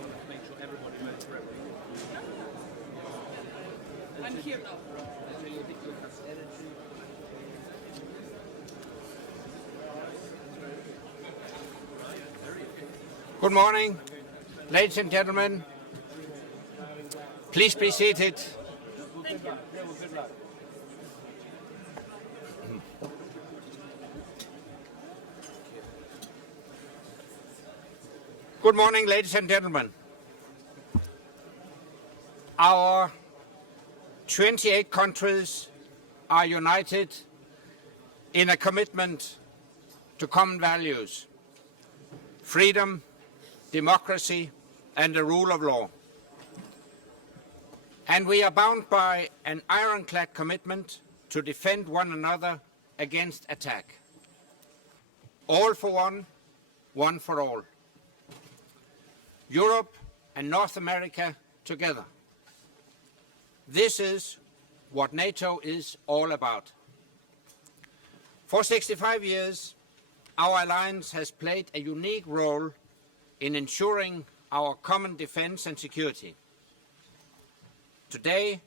can't make sure everybody votes for everything. I'm here now. Good morning, ladies and gentlemen. Please be seated. Thank you. Good morning, ladies and gentlemen. Our 28 countries are united in a commitment to common values: freedom, democracy, and the rule of law. And we are bound by an ironclad commitment to defend one another against attack. All for one, one for all. Europe and North America together. This is what NATO is all about. For 65 years, our alliance has played a unique role in ensuring our common defense and security. Today,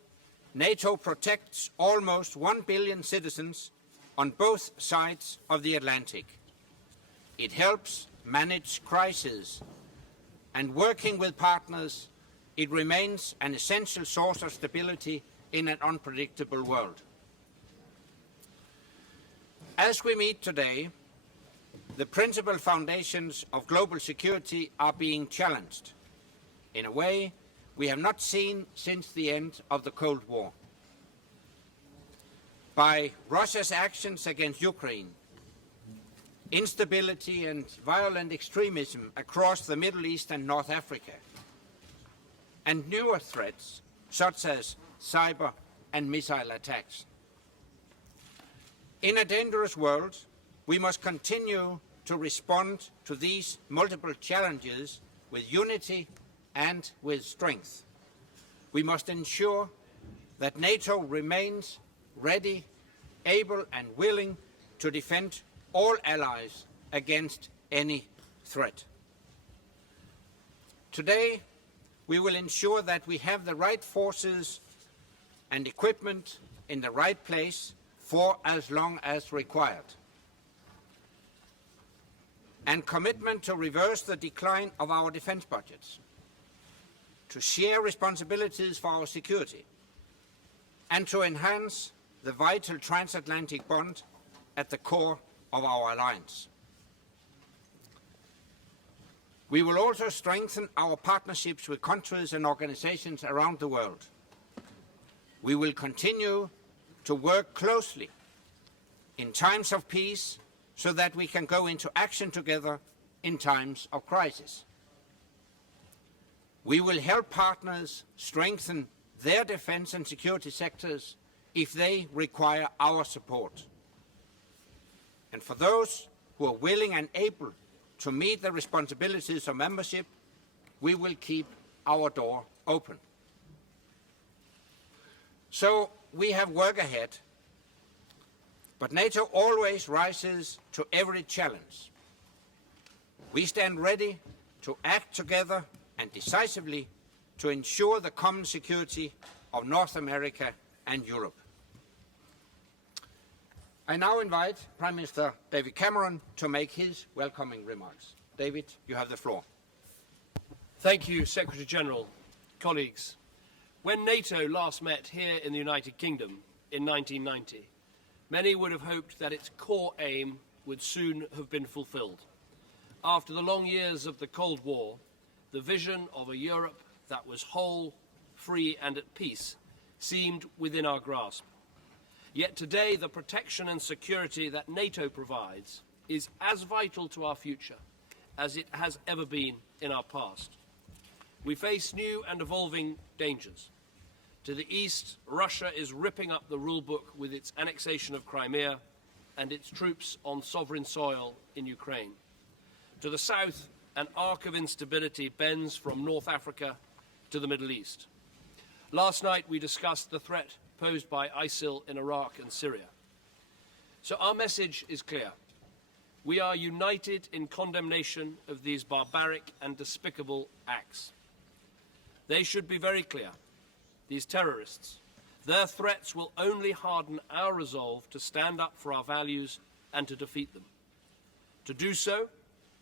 NATO protects almost 1 billion citizens on both sides of the Atlantic. It helps manage crises, and working with partners, it remains an essential source of stability in an unpredictable world. As we meet today, the principal foundations of global security are being challenged in a way we have not seen since the end of the Cold War. By Russia's actions against Ukraine, instability and violent extremism across the Middle East and North Africa, and newer threats such as cyber and missile attacks. In a dangerous world, we must continue to respond to these multiple challenges with unity and with strength. We must ensure that NATO remains ready, able and willing to defend all allies against any threat. Today, we will ensure that we have the right forces and equipment in the right place for as long as required. And commitment to reverse the decline of our defense budgets, to share responsibilities for our security, and to enhance the vital transatlantic bond at the core of our alliance. We will also strengthen our partnerships with countries and organizations around the world. We will continue to work closely in times of peace so that we can go into action together in times of crisis. We will help partners strengthen their defense and security sectors if they require our support. And for those who are willing and able to meet the responsibilities of membership, we will keep our door open. So we have work ahead, but NATO always rises to every challenge. We stand ready to act together and decisively to ensure the common security of North America and Europe. I now invite Prime Minister David Cameron to make his welcoming remarks. David, you have the floor. Thank you, Secretary General. Colleagues, when NATO last met here in the United Kingdom in 1990, many would have hoped that its core aim would soon have been fulfilled. After the long years of the Cold War, the vision of a Europe that was whole, free and at peace seemed within our grasp. Yet today, the protection and security that NATO provides is as vital to our future as it has ever been in our past. We face new and evolving dangers. To the east, Russia is ripping up the rulebook with its annexation of Crimea and its troops on sovereign soil in Ukraine. To the south, an arc of instability bends from North Africa to the Middle East. Last night, we discussed the threat posed by ISIL in Iraq and Syria. So our message is clear. We are united in condemnation of these barbaric and despicable acts. They should be very clear. These terrorists, their threats will only harden our resolve to stand up for our values and to defeat them. To do so,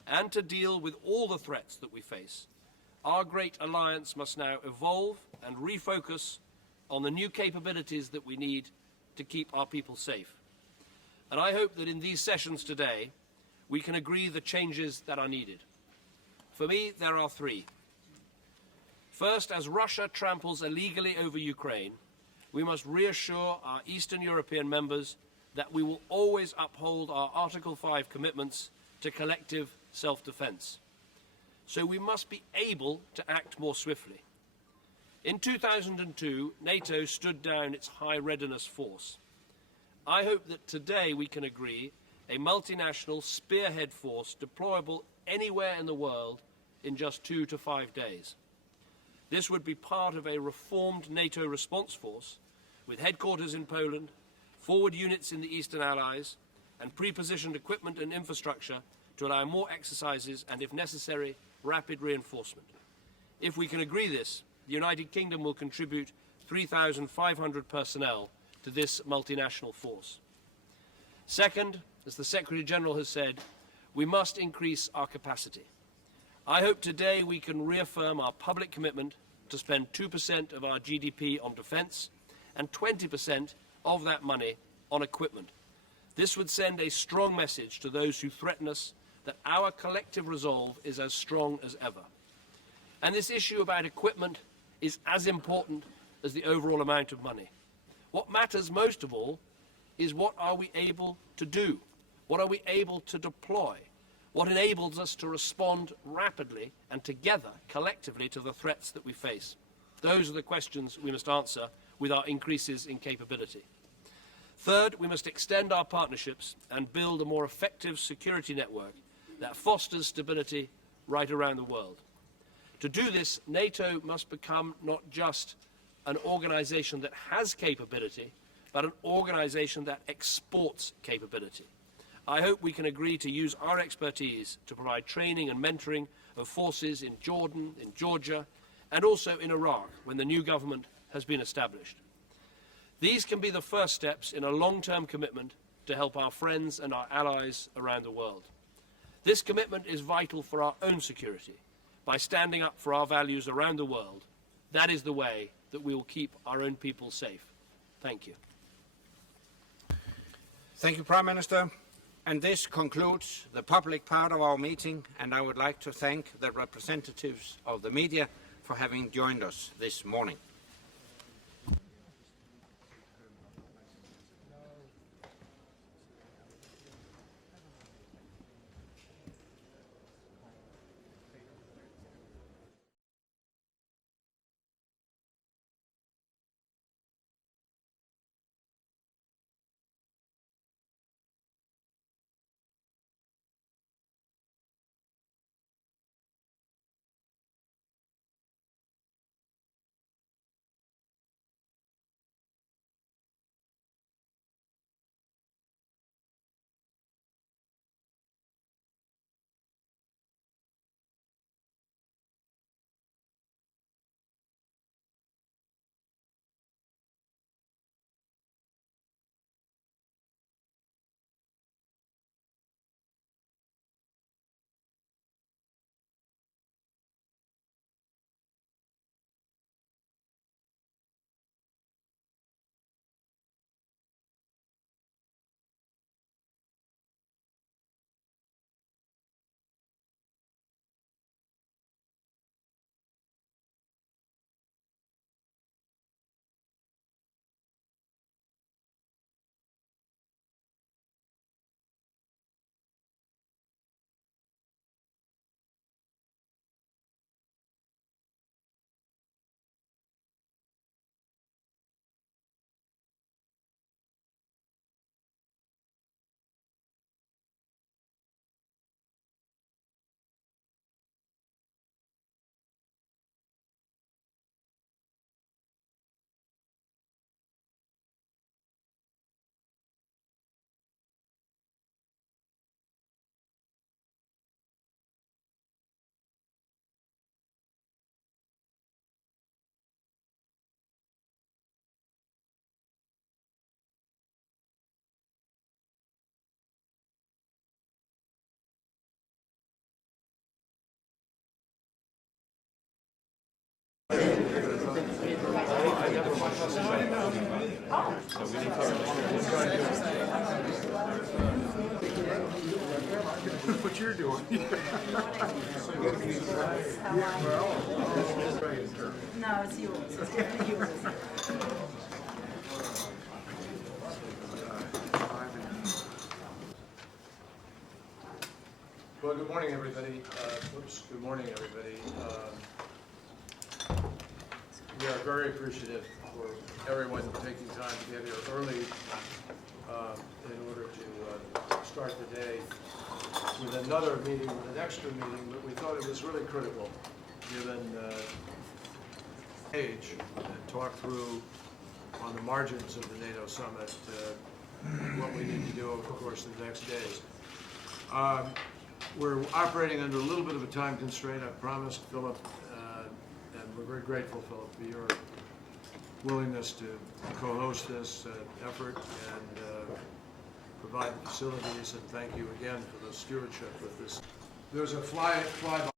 and to deal with all the threats that we face, our great alliance must now evolve and refocus on the new capabilities that we need to keep our people safe. And I hope that in these sessions today, we can agree the changes that are needed. For me, there are three. First, as Russia tramples illegally over Ukraine, we must reassure our Eastern European members that we will always uphold our Article 5 commitments to collective self-defense. So we must be able to act more swiftly. In 2002, NATO stood down its high readiness force. I hope that today we can agree a multinational spearhead force deployable anywhere in the world in just 2 to 5 days. This would be part of a reformed NATO response force with headquarters in Poland, forward units in the Eastern Allies, and pre-positioned equipment and infrastructure to allow more exercises and, if necessary, rapid reinforcement. If we can agree this, the United Kingdom will contribute 3,500 personnel to this multinational force. Second, as the Secretary-General has said, we must increase our capacity. I hope today we can reaffirm our public commitment to spend 2% of our GDP on defence and 20% of that money on equipment. This would send a strong message to those who threaten us that our collective resolve is as strong as ever. And this issue about equipment is as important as the overall amount of money. What matters most of all is what are we able to do? What are we able to deploy? What enables us to respond rapidly and together, collectively, to the threats that we face? Those are the questions we must answer with our increases in capability. Third, we must extend our partnerships and build a more effective security network that fosters stability right around the world. To do this, NATO must become not just an organisation that has capability, but an organisation that exports capability. I hope we can agree to use our expertise to provide training and mentoring of forces in Jordan, in Georgia, and also in Iraq when the new government has been established. These can be the first steps in a long-term commitment to help our friends and our allies around the world. This commitment is vital for our own security. By standing up for our values around the world, that is the way that we will keep our own people safe. Thank you. Thank you, Prime Minister. And this concludes the public part of our meeting, and I would like to thank the representatives of the media for having joined us this morning. What you're doing. No, it's yours. It's definitely yours. Well, good morning, everybody. Good morning, everybody. We are very appreciative for everyone taking time to get here early in order to start the day with another meeting, with an extra meeting, but we thought it was really critical, given age, and talk through on the margins of the NATO summit what we need to do over the course of the next days. We're operating under a little bit of a time constraint, I promised Philip, and we're very grateful, Philip, for your willingness to co-host this effort and provide the facilities, and thank you again for the stewardship with this. There's a fly-by